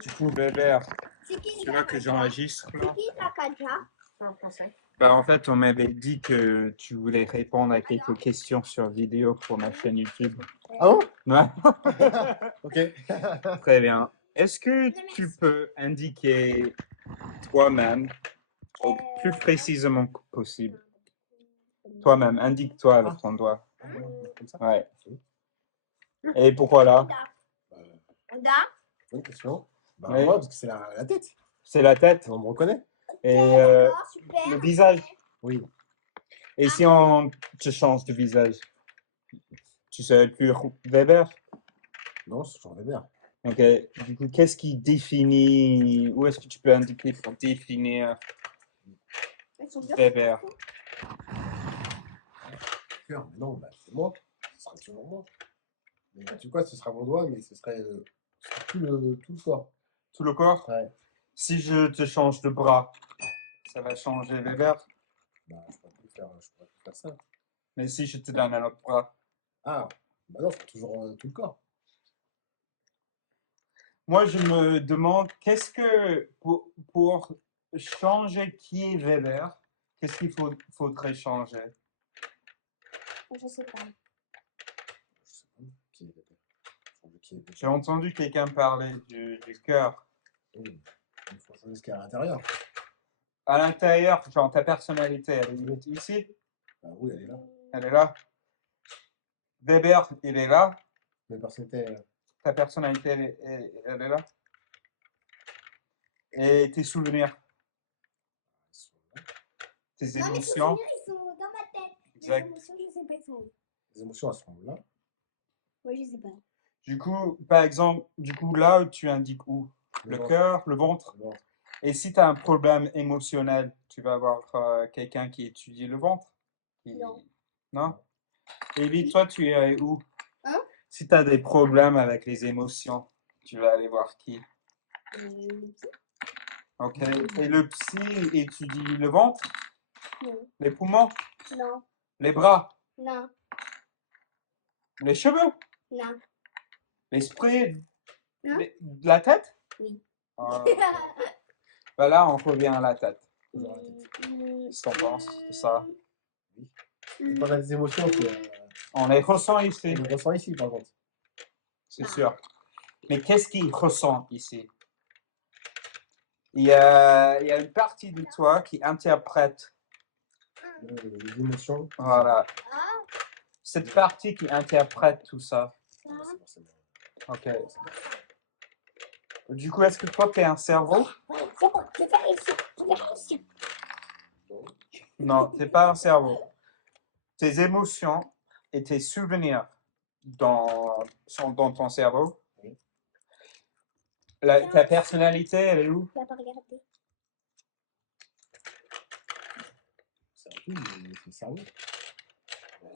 Du coup, Weber, C'est qui tu veux que j'enregistre là? C'est qui la Kaja? En français. Bah, en fait, on m'avait dit que tu voulais répondre à quelques questions sur vidéo pour ma chaîne YouTube. Ah bon? Ouais, Ok. très bien. Est-ce que tu peux indiquer toi-même, au plus précisément que possible, toi-même, indique-toi avec ton doigt. Comme ça? Ouais. Et pourquoi là? Oda. Bonne question. Bah, Oui. moi, parce que c'est la tête. C'est la tête On me reconnaît? et D'accord, super. le visage. Oui. Et si on te change de visage, tu serais plus Weber? Non, c'est Jean Weber. Ok. Du coup, qu'est-ce qui définit, où est-ce que tu peux indiquer pour définir Ils sont bien. Weber? Mais non, bah, c'est moi. Ce sera toujours moi. Mais tu sais quoi, ce sera mon doigt, mais ce serait tout le corps. Tout le corps? Ouais. Si je te change de bras, ça va changer Weber. Bah, je pourrais plus faire ça. Mais si je te donne un autre bras, Ah, bah non, c'est toujours tout le corps. moi je me demande qu'est-ce que pour changer qui est Weber, qu'est-ce qu'il faudrait changer? Je sais pas. Je sais pas qui est Weber. Qui est Weber. J'ai entendu quelqu'un parler du cœur. Oui. Il faut changer ce qu'il y a à l'intérieur. À l'intérieur, genre ta personnalité, elle est ici? Bah oui, elle est là. Elle est là. Weber, il est là. Mais personnalité, Ta personnalité, elle est là. Et tes souvenirs, tes Non, mes émotions. souvenirs, ils sont dans ma tête. Exact. Les émotions, je sais pas, ils sont où. les émotions, elles sont là. Moi, je sais pas. Du coup, par exemple, là, tu indiques où? Le ventre. cœur, le ventre. Le ventre. Et si tu as un problème émotionnel, tu vas avoir quelqu'un qui étudie le ventre? Non. Non? Et puis, toi, tu es où? Hein? Si tu as des problèmes avec les émotions, tu vas aller voir qui? Ok. Et le psy étudie le ventre, Non. les poumons, Non. les bras, Non. les cheveux, Non. l'esprit, Non. de la tête? Oui. Ah. Bah là, on revient à la tête. Qu'est-ce que t'en penses de ça? Et quand on a des émotions, On les ressent ici, on les ressent ici, par contre. c'est sûr. Mais qu'est-ce qu'il ressent ici? Il y a une partie de toi qui interprète. Les émotions. Voilà. Cette partie qui interprète tout ça. C'est forcément. Ok. Du coup, est-ce que toi, tu es un cerveau? C'est bon, je vais ici. Je vais ici. Non, tu n'es pas un cerveau. Tes émotions et tes souvenirs sont dans ton cerveau. Oui. Ta personnalité, elle est où? Tu vas pas regarder. C'est un tout, mais c'est le cerveau.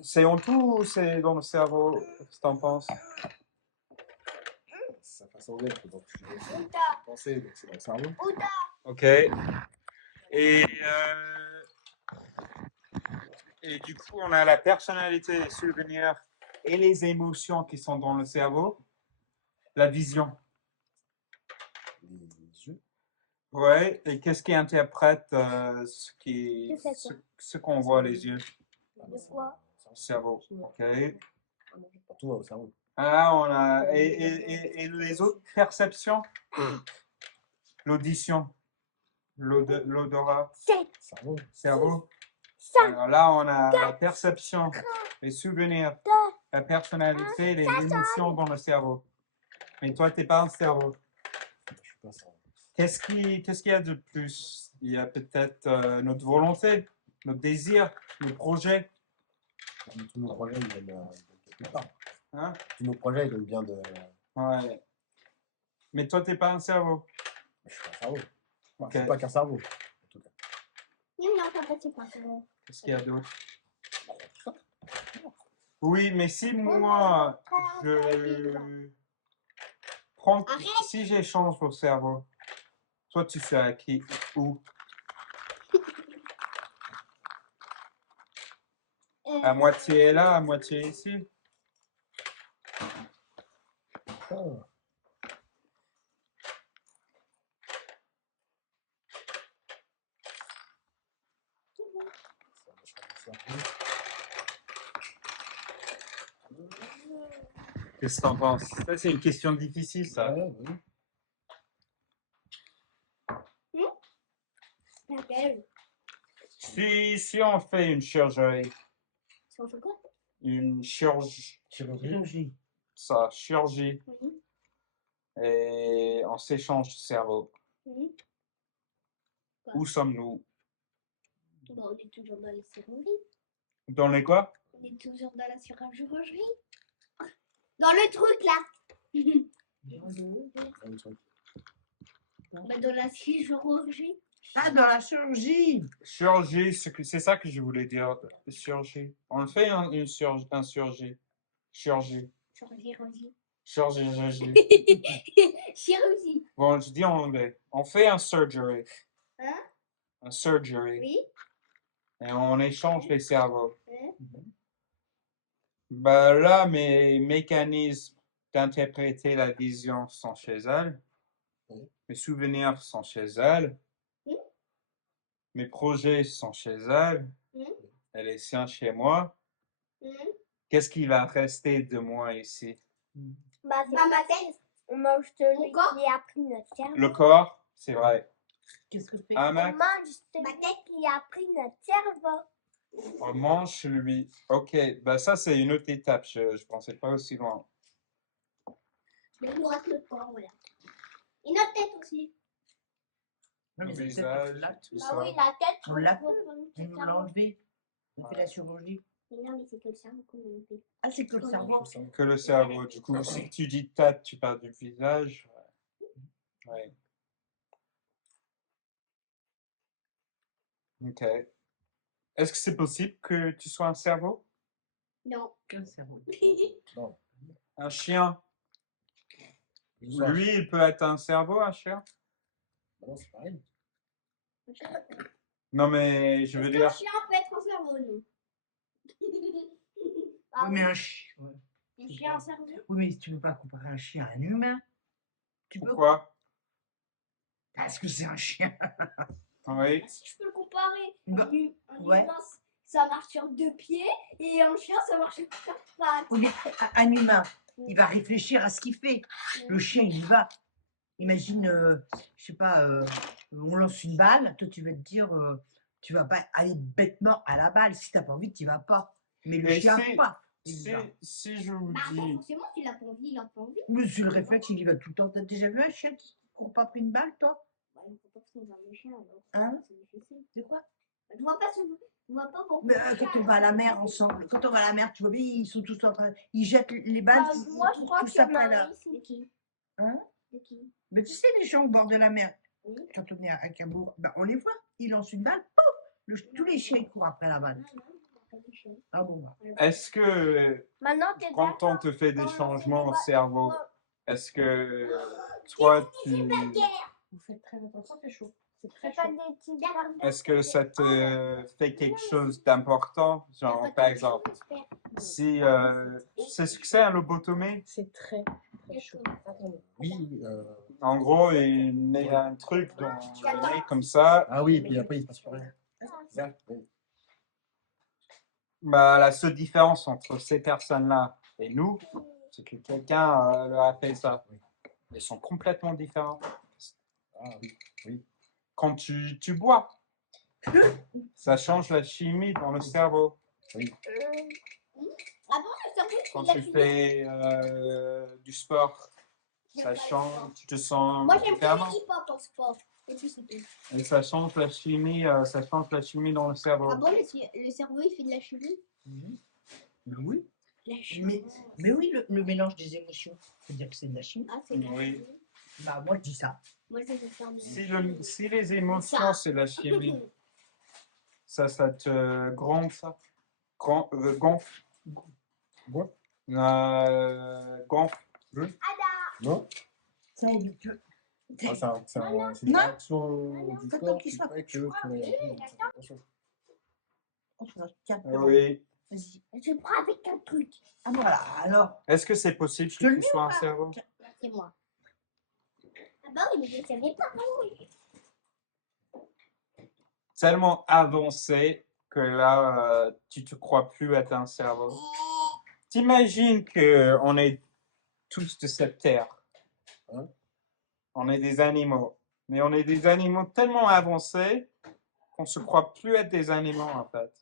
C'est en tout ou c'est dans le cerveau? Qu'est-ce que tu en penses? C'est sa façon d'être. Donc, je vais Ouda. penser, donc c'est dans le cerveau. Ouda. Ok. Et du coup, on a la personnalité, les souvenirs et les émotions qui sont dans le cerveau. La vision. Les yeux. Ouais. Et qu'est-ce qui interprète ce qu'on voit les yeux? De quoi? Le cerveau. Ok. Partout va au cerveau. Ah, on a. Et les autres perceptions? L'audition, l'odorat, C'est Cerveau. cerveau. ça. Alors là, on a la perception, les souvenirs, la personnalité, les émotions dans le cerveau. Mais toi, tu n'es pas un cerveau. Je suis pas cerveau. Qu'est-ce qu'il y a de plus? Il y a peut-être notre volonté, notre désir, nos projets. Mais tous nos projets, ils donnent quelque part. Hein? Tous nos projets, ils donnent bien de. Ouais. Mais toi, tu n'es pas un cerveau. Je suis pas un cerveau. Enfin, Ok. c'est pas qu'un cerveau, en tout cas. Non, papa, c'est pas ça. Qu'est-ce qu'il y a d'autre? Oui, mais si moi, je prends, si j'échange vos cerveaux, toi, tu seras qui, où? À moitié là, à moitié ici? Ah. Ça, Qu'est-ce que t'en penses? Ça, c'est une question difficile, ça. ouais, oui. Laquelle? Si on fait une chirurgie, Si on fait quoi? une chirurgie, Chirurgie. ça, chirurgie, Oui. et on s'échange de cerveau, Oui. où sommes-nous? Bon, on est toujours dans les chirurgies. Dans les quoi? On est toujours dans la chirurgie. Dans le truc là. Un truc. Bah, dans la chirurgie. Ah, dans la chirurgie. Chirurgie, c'est ça que je voulais dire. Chirurgie. On fait une chirurgie. Chirurgie. Chirurgie. Chirurgie. Chirurgie. Bon, je dis en anglais. On fait un surgery. Hein? Un surgery. Oui. Et on échange les cerveaux. Hein? Bah là, mes mécanismes d'interpréter la vision sont chez elle. Oui. Mes souvenirs sont chez elle. Oui. Mes projets sont chez elle. Oui. Et les siens chez moi. Qu'est-ce qui va rester de moi ici? Bah, c'est ma tête. On mange celui qui a pris notre cerveau. Le corps, c'est vrai. Qu'est-ce que fait? Hein, On Max? mange celui qui a pris notre cerveau. On mange celui. Ok, bah ça c'est une autre étape. Je pensais pas aussi loin. Mais il nous reste le corps, voilà. Et notre tête aussi. Non, mais Le c'est peut-être visage, là, tout Bah ça. oui, la tête. On l'a on on nous l'a enlevé. On fait la chirurgie. Mais non, mais c'est que le cerveau qu'on a fait. Ah, c'est que le cerveau. Que le cerveau. Du coup, si tu dis tête, tu parles du visage. Ouais. Ok. Est-ce que c'est possible que tu sois un cerveau? Non. Quel cerveau? Non. Un chien? Bonsoir. Lui, il peut être un cerveau, un chien? Non, c'est pareil. Non, mais je veux Est-ce qu'un dire. chien peut être un cerveau, non? Oui, mais un chien. Ouais. Un chien, un cerveau? Oui, mais tu ne peux pas comparer un chien à un humain. Tu peux. Pourquoi? Parce que c'est un chien. Oui. Si je peux le comparer, Bah, un ouais. humain, ça marche sur 2 pieds et un chien, ça marche sur 4 pattes. Oui, mais un humain, il va réfléchir à ce qu'il fait. Le chien, il y va. Imagine, je sais pas, on lance une balle, toi tu vas te dire, tu vas pas aller bêtement à la balle. Si t'as pas envie, tu vas pas. Mais le Et chien, si- pas. Si je vous Bah, attends, dis. forcément, s'il a pas envie, il a pas envie. Mais c'est le réflexe, il y va tout le temps. T'as déjà vu un chien qui court pas après une balle, toi? Bah, il ne faut pas se dans le chien, alors. Hein? C'est difficile. De quoi? Je vois pas pourquoi. Mais, quand on va à la mer ensemble, quand on va à la mer, tu vois bien, ils sont tous en train. Ils jettent les balles, Bah, ils moi, je courent crois tous qu'il y en après a là. un ici. De qui? Hein? De qui? Mais tu sais, les gens au bord de la mer, Oui. quand on est à Cabourg, bah, on les voit. Ils lancent une balle, pouf! Tous les chiens ils courent après la balle. Non, pas de chien. Ah bon, bah. Est-ce que Maintenant, t'es quand on te fait des changements au cerveau, est-ce que toi tu. Vous faites très attention, c'est chaud. C'est très chaud. Est-ce que ça te fait quelque chose d'important? Genre, par exemple, si. Tu sais ce que c'est un lobotomie? C'est très, très chaud. Attendez. Oui. En gros, il met un truc dans le nez comme ça. Ah oui, et puis après, il se passe plus rien. Ça, oui. Bah, la seule différence entre ces personnes-là et nous, c'est que quelqu'un leur a fait ça. Ils sont complètement différents. Ah oui, oui. Quand tu bois, ça change la chimie dans le cerveau. Ah bon, le cerveau, Quand il a tu fini. fais du sport, ça change, tu te sens Moi, j'aime plus différemment. le hip-hop en sport. Et puis, c'est tout. Et ça change la chimie, dans le cerveau. Ah bon, le cerveau, il fait de la chimie? Mais oui. La chimie. Mais oui, le mélange des émotions, faut dire que c'est de la chimie. Ah, c'est de la Oui. chimie. Bah, moi, je dis ça. Moi, je vais faire du Si les émotions, c'est la chimie, ça te gronde, ça? Gonfle? Bon. Gonfle? Non? Ça évite. Ah, c'est une Non. réaction du Fais corps tant qu'il qui soit fait que tu as attention. Vas-y. Je prends avec un truc. Ah, voilà, alors. Est-ce que c'est possible Je te que le tu mets sois ou un pas? cerveau? C'est moi. Ah bah oui, mais je savais pas. Tellement avancé que là, tu te crois plus être un cerveau. T'imagines qu'on est tous de cette terre. Hein? On est des animaux. Mais on est des animaux tellement avancés qu'on se croit plus être des animaux, en fait.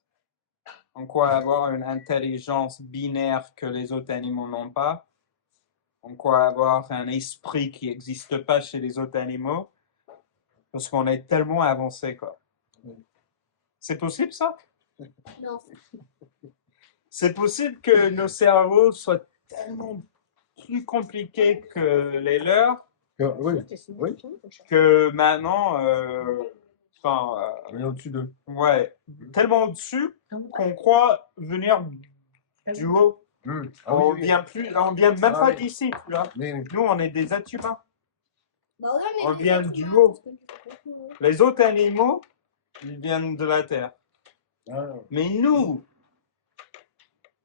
On croit avoir une intelligence binaire que les autres animaux n'ont pas. On croit avoir un esprit qui n'existe pas chez les autres animaux. Parce qu'on est tellement avancé, quoi. C'est possible, ça? Non. C'est possible que nos cerveaux soient tellement plus compliqués que les leurs, Oui, oui. que maintenant, On est au-dessus d'eux. ouais, tellement au-dessus qu'on croit venir du haut. Ah On oui, oui. vient même Ah pas oui. d'ici, tu vois. Mais, Nous, on est des êtres humains. Bah ouais, mais On les vient êtres du humains, haut. parce que tu comprends. Les autres animaux, ils viennent de la terre. ah, Mais nous,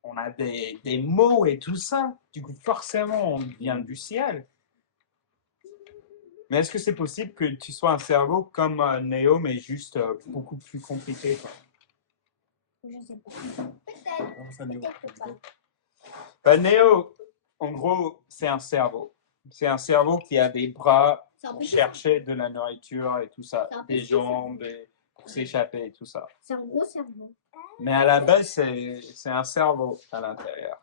on a des mots et tout ça. Du coup, forcément, on vient du ciel. Mais est-ce que c'est possible que tu sois un cerveau comme Neo, mais juste beaucoup plus compliqué, quoi? Je sais pas. Peut-être. non, ça, Néo. Peut-être pas. Ben, Neo, en gros, c'est un cerveau. C'est un cerveau qui a des bras C'est un pour peu chercher de la nourriture et tout ça, C'est un peu des ça. jambes pour s'échapper et tout ça. C'est un gros cerveau. Mais à la base, c'est un cerveau à l'intérieur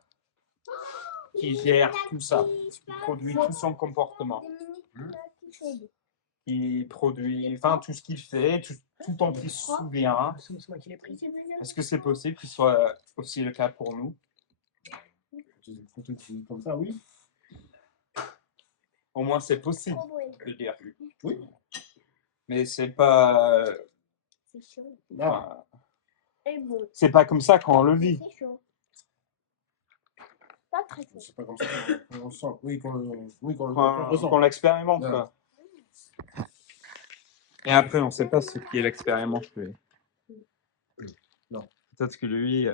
qui gère tout ça, qui produit tout son comportement, qui produit, enfin, tout ce qu'il fait, tout dont il se souvient. C'est moi qui l'ai pris. Est-ce que c'est possible que ce soit aussi le cas pour nous? Quand tu dis comme ça, oui. Au moins, c'est possible de le dire. Oui. Mais c'est pas, C'est chaud. enfin, Et bon, c'est pas comme ça qu'on le vit. c'est chaud. Pas très chaud. C'est pas comme ça qu'on le sent. Oui, qu'on le Qu'on ressent. l'expérimente, Ouais. quoi. Et après, on sait pas ce qui est l'expérience, lui. Non. Peut-être que lui,